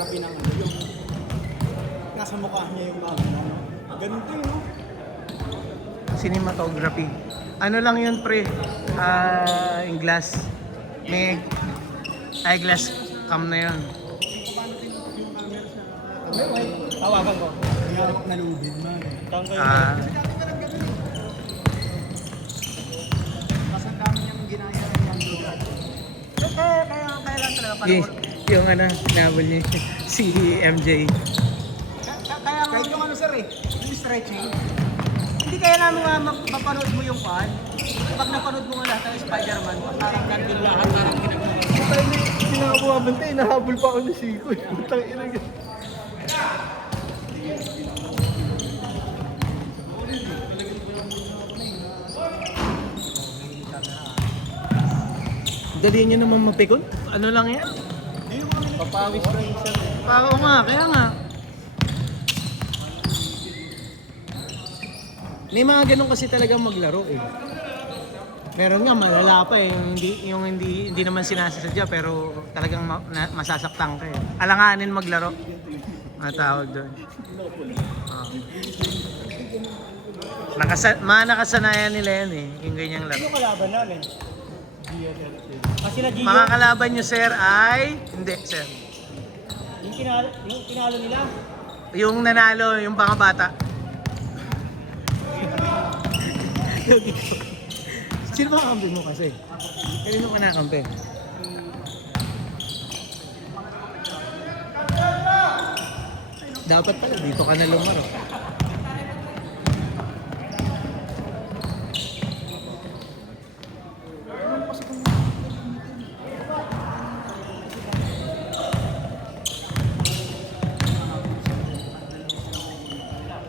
cinematography ng ano, yung nasa mukha niya yung mga ano. Ganun din, no? Cinematography. Ano lang yun, pre? Yung glass. May eyeglass cam na yun. Paano pinutok yung camera sa... Tawagan ko. Hiyawak na lubid, man. Tawagan ko yun. Ah, Kasi dati parang ganun eh. Mas ang dami niyang ginaya ng Yandu dati. Kaya lang talaga yung ano, nabol niya si MJ. Kaya kahit yung ano sir eh, yung stretching. Hindi kaya namin mapanood mo yung fan. Pag napanood mo nga lahat ng Spider-Man, parang nandun lahat, parang ginagawa. Hindi na ako mabantay. Nahabol pa ako ni Siko. Putang ina. Dali nyo naman mapikon? Ano lang yan? Papawis ko yung isa. Oo nga, kaya nga. May mga ganun kasi talaga maglaro eh. Meron nga malala pa eh, yung hindi naman sinasadya pero talagang masasaktan ka eh. Alanganin maglaro. Matawag doon. Nakasanayan nila yan eh, yung ganyang laro. Ano kalaban namin? Kasi na Gio. Mga kalaban nyo sir ay... Hindi sir. Yung tinalo nila. Yung nanalo, yung pangabata. Sino ba kampi mo kasi? Kanino ka nakampi? Dapat pala dito ka na lumaro.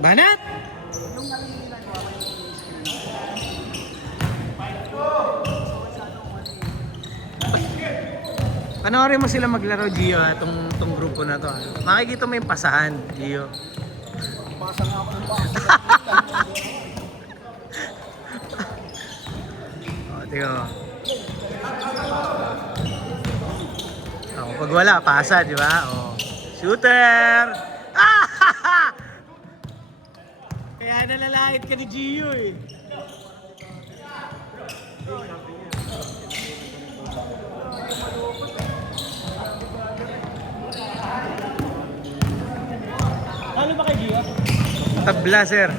Banat! Panoorin mo sila maglaro, Gio, tong grupo na to. Makikita mo yung pasahan, Gio. Pasa nga ako ng pasa. O, tingnan mo. O, pag wala, pasa, di ba? O, shooter! Ah! Kaya nalalait ka ni Gio eh. Talo ba kay Gio? Tabla, sir.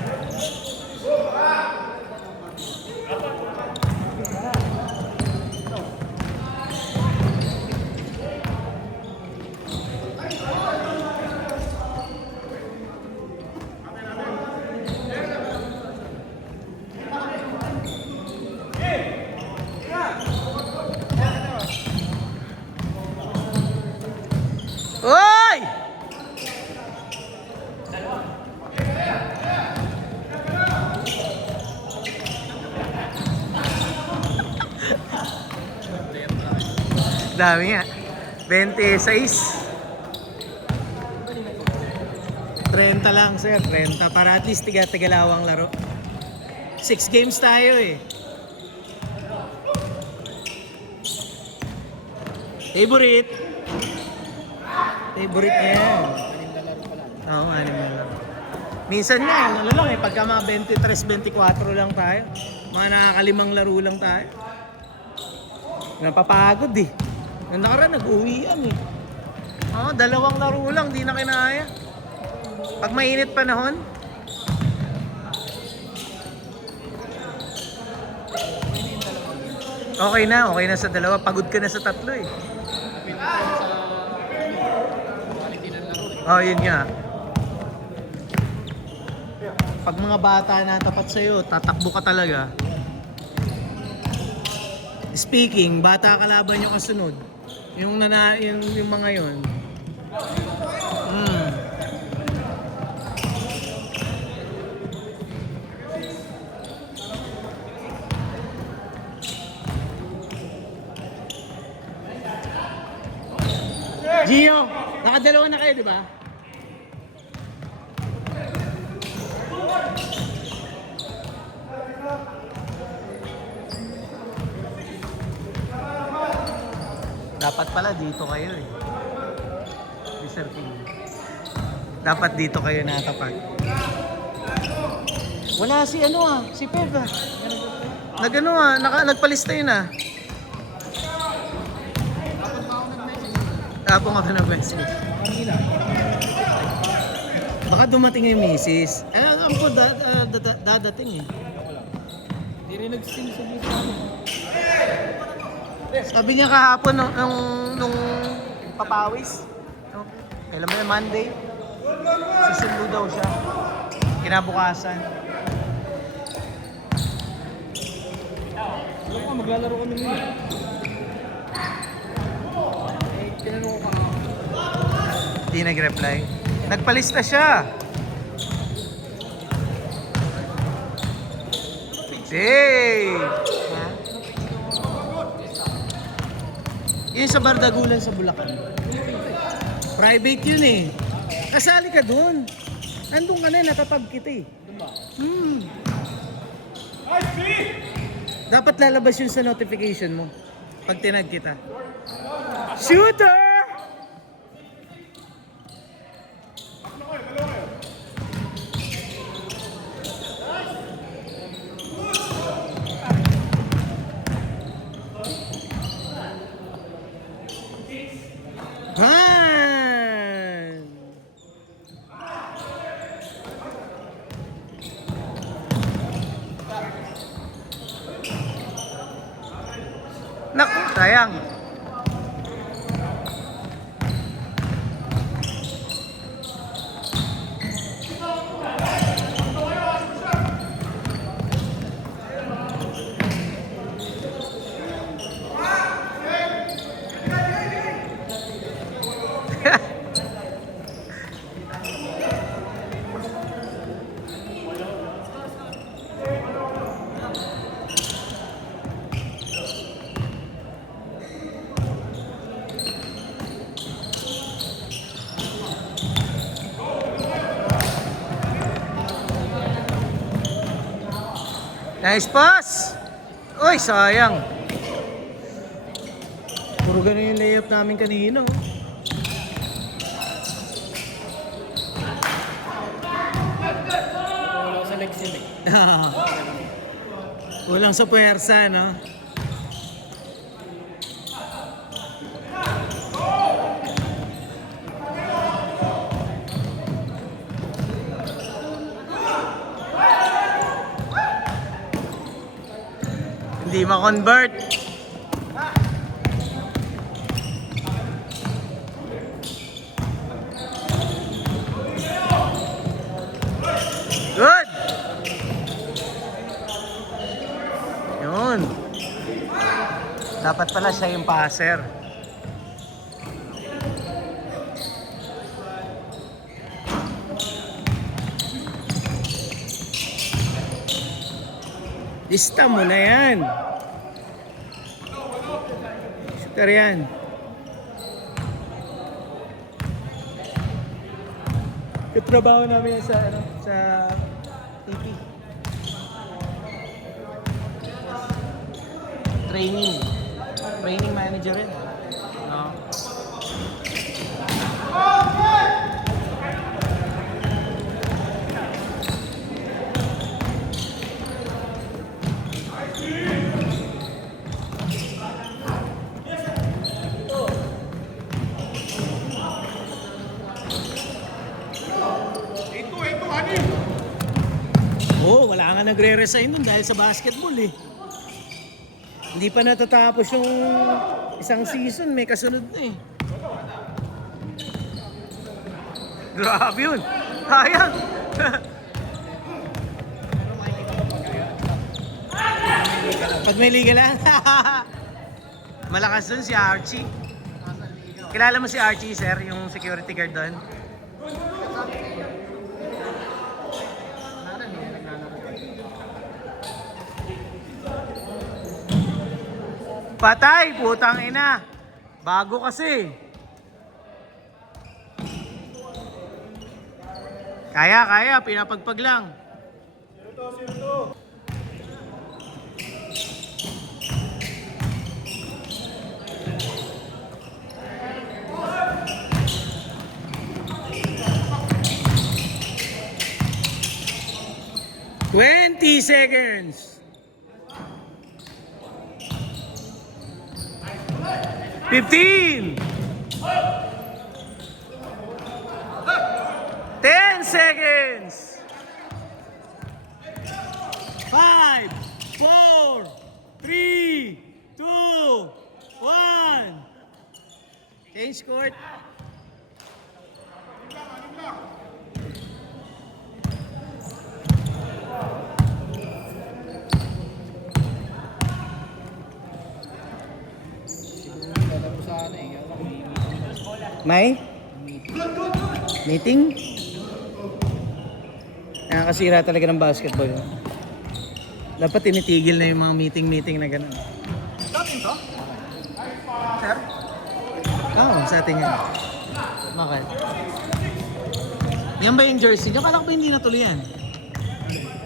Oy! Dami nga. 26. 30 lang, sir. 30 para at least tiga-tigalawang laro. 6 games tayo eh. Favorite. Favorite niya yan. Oo, anim na laro. Minsan nga, ano lang eh, pagka mga 23, 24 lang tayo. Mga nakakalimang laro lang tayo. Napapagod eh. Nung nakaraan, nag-uwian eh. Oo, 2 laro lang, di na kinaya. Pag mainit panahon, okay na sa 2. Pagod ka na sa 3 eh. Oh, yun nga. Pag mga bata na tapat sa'yo, tatakbo ka talaga. Speaking, bata kalaban yung kasunod. Yung mga yun. Gio, nakadalawa na kayo, di ba? Dapat pala dito kayo eh. Sir King. Dapat dito kayo natapat. Wala si si Pev ah. Nagpalista yun ah. Tapos nga ba nag-message? Baka dumating yung misis. Ang po dadating eh. Hindi rin nag-steam sa busa. Sabi niya kahapon nung papawis. No? Kailan mo yung Monday? Susundo daw siya. Kinabukasan. Alam ko, maglalaro kami nila. Tinanong ko ka. Hindi nag-reply. Nagpalista siya. Hey! Ha? Yun sa Bardagulan sa Bulacan. Private yun eh. Kasali ka dun. Nandun ka na, natatag kita eh. Dapat lalabas yun sa notification mo. Pag tinag kita. Shooter! Han! Naku, sayang. Nice pass! Uy, sayang. Puro ganun yung layup namin kanina. Wala sa legs yun eh. Kulang sa puwersa, no? Hindi ma-convert. Good! Yun. Dapat pala siya yung passer. Lista mo na yan. Shooter yan. Katrabaho namin sa TP. Training manager rin. No. Oh, wala nga nagre-resign nun dahil sa basketball eh. Hindi pa natatapos yung isang season, may kasunod na eh. Grabe yun. Sayang. Pag may liga lang. Malakas dun si Archie. Kilala mo si Archie, sir, yung security guard doon? Patay, putang ina. Bago kasi. Kaya, pinapagpag lang. 20 seconds. 15. 10 seconds. 5, 4, 3, 2, 1. Change court. May? Meeting? Nakakasira talaga ng basketball. Dapat tinitigil na yung mga meeting na gano'n. Dating to? Sir? Oo, sa atin yan. Bakit? Yan ba yung jersey niya? Kala ko ba hindi natuloy yan?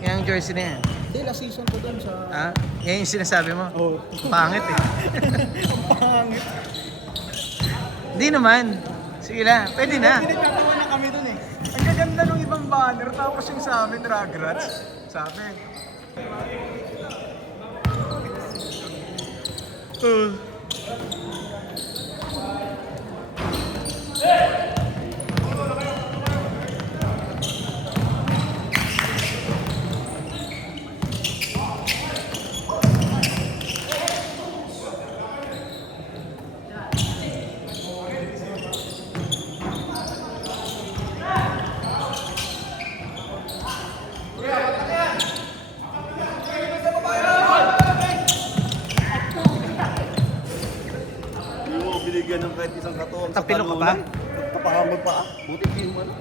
Yan ang jersey na yan. Hindi, last season ko doon sa... Ah, yan yung sinasabi mo? Oh. Pangit eh. Pangit. Hindi naman. Sige lang, pwede na. Pinagkatawa na kami doon eh. Ang gaganda ng ibang banner, tapos yung sa amin, Rugrats. Sabi. Hindi mo binigyan ng kahit isang katuwang sa Tapilok ka ba? Tapakamot pa. Buti hindi mo ano.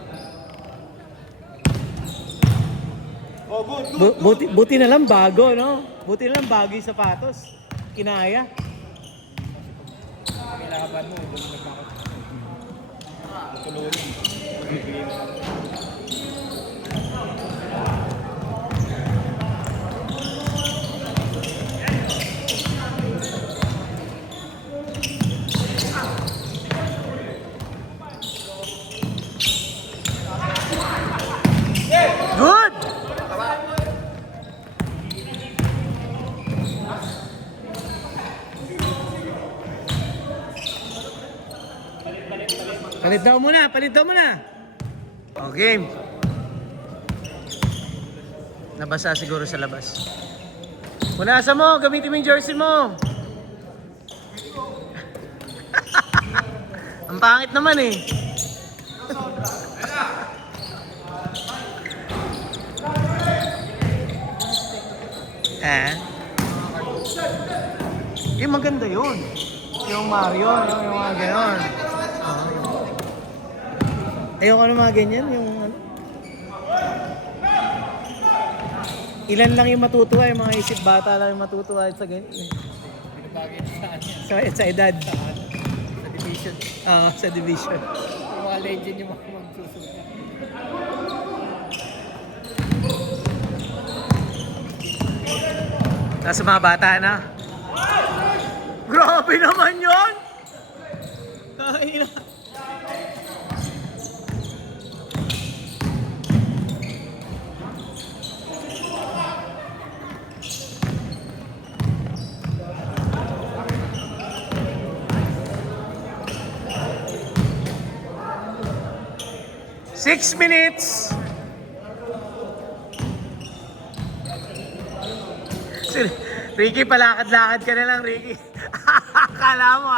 Oh, good. Buti na lang bago, no? Buti na lang bago yung sapatos. Kinaya. Kailangan mo, doon nagkakot. Tuloy. Good! Palit daw muna. O, game. Nabasa siguro sa labas. Punasan mo, gamitin mo yung jersey mo. Ang pangit naman eh. Yung maganda yun. Yung Mario, yung mga ganon. Ayoko na mga ganyan, yung ano. Ilan lang yung matutuwa, yung mga isip bata lang yung matutuwa sa ganyan. Binabagay na saan yan. Sa edad. Sa division. Sa division. Yung mga legend yung mga magsusunod. Nasa mga bata na. Grabe naman yun! Ay, na. Six minutes! Ricky, palakad-lakad ka na lang, Ricky. Akala mo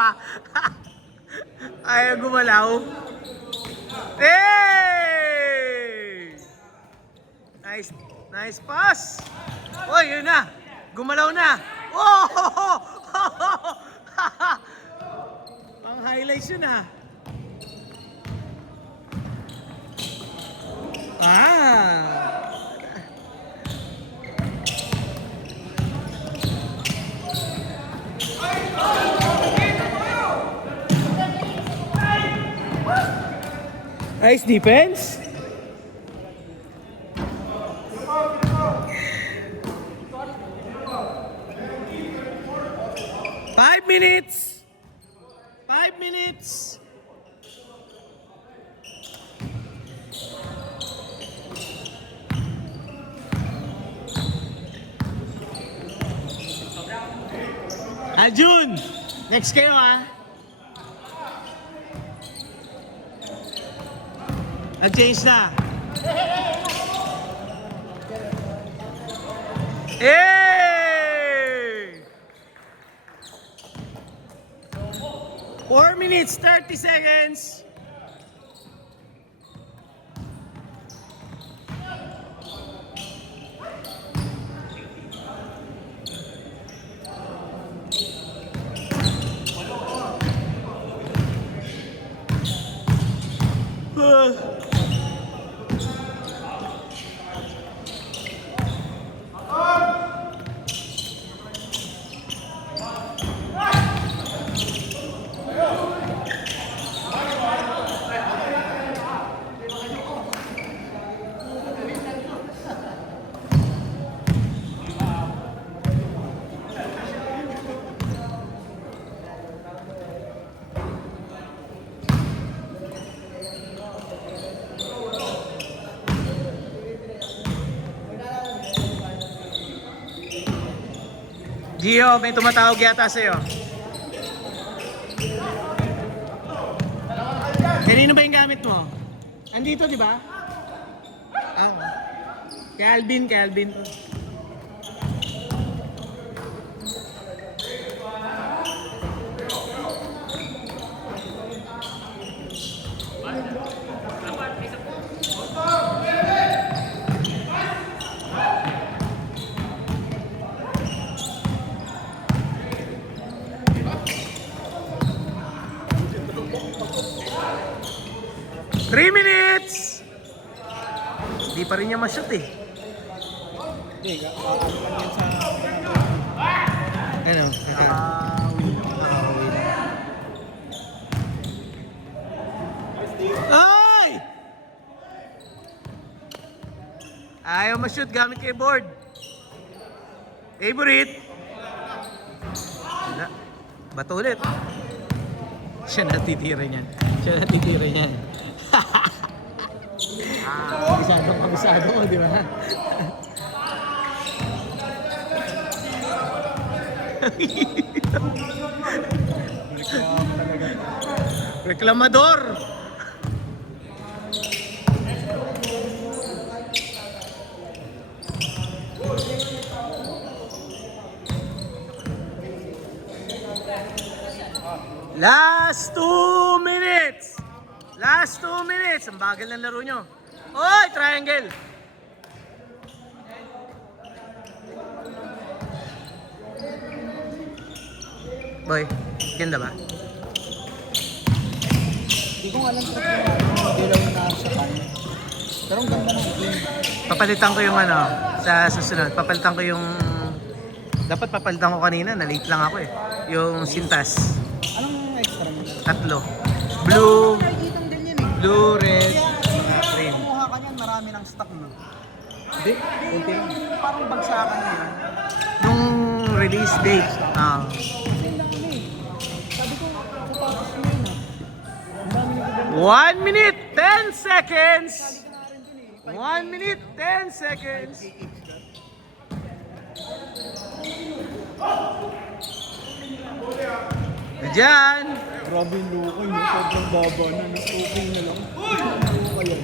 ayaw gumalaw. Hey! Nice pass. Oh, yun na. Gumalaw na. Oh! Ang highlights yun Nice defense. Five minutes. 5 minutes. Aljun! Next kayo ha. Nag-change na. Hey! 4 minutes, 30 seconds. Gio, may tumatawag yata sa'yo. Kanino ba yung gamit mo? Andito, di ba? Ah. Kay Alvin. Three minutes! Hindi pa rin niya ma-shoot eh. Hindi, ano pa yan sa... Ano? Ay! Ayaw ma-shoot gamit kay board. Favorite. Wala. Bato ulit. Siya natitira niyan. Kabisado ko, di ba? Reklamador! Last 2 minutes! Last 2 minutes! Ang bagal ng laro nyo. Oy! Triangle! Boy, ganda ba? Hindi ko alam kung ilaw na sa kanya. Pero ang ganda ng game. Papalitan ko yung ano, sa susunod. Papalitan ko yung... Dapat papalitan ko kanina, na-late lang ako eh. Yung sintas. Anong extra mo? 3. Blue, Nakikitang din yan eh. blue, red, Kaya green. kumuha ka niyan, marami ng stock no. Hindi, kunti lang. Parang bagsakan na yun. Nung release date. Ah. Kasi lang eh. Sabi ko, kapapos mo yun ah. Ang dami na ko 1 minute, 10 seconds! 1 minute, 10 seconds! Diyan! Grabe yung lukay no, sobrang baba na. Okay na lang. Lukay yan.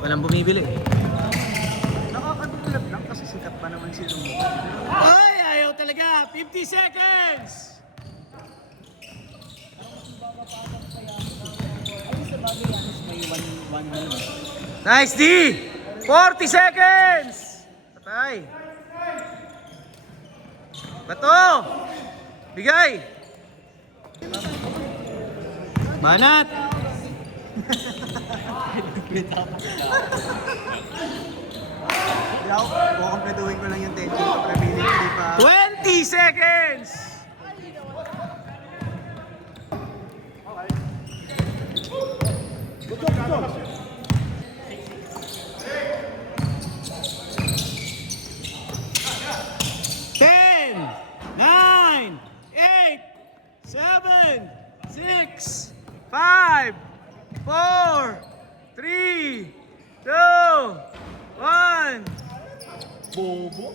Walang bumibili. Nakakadulab lang kasi sikat pa naman si Lumo. Ay, ayaw talaga! 50 seconds! Ay, sa bagay yan, may one minute. Nice D! 40 seconds! Patay! Bato! Bigay! Banat! Yaw, kukompletuhin ko lang yung 10 ko para feeling ko di pa... 20 seconds! Ten, 9, 8, 7, 6, 5, 4, 3, 2, 1. Bobo.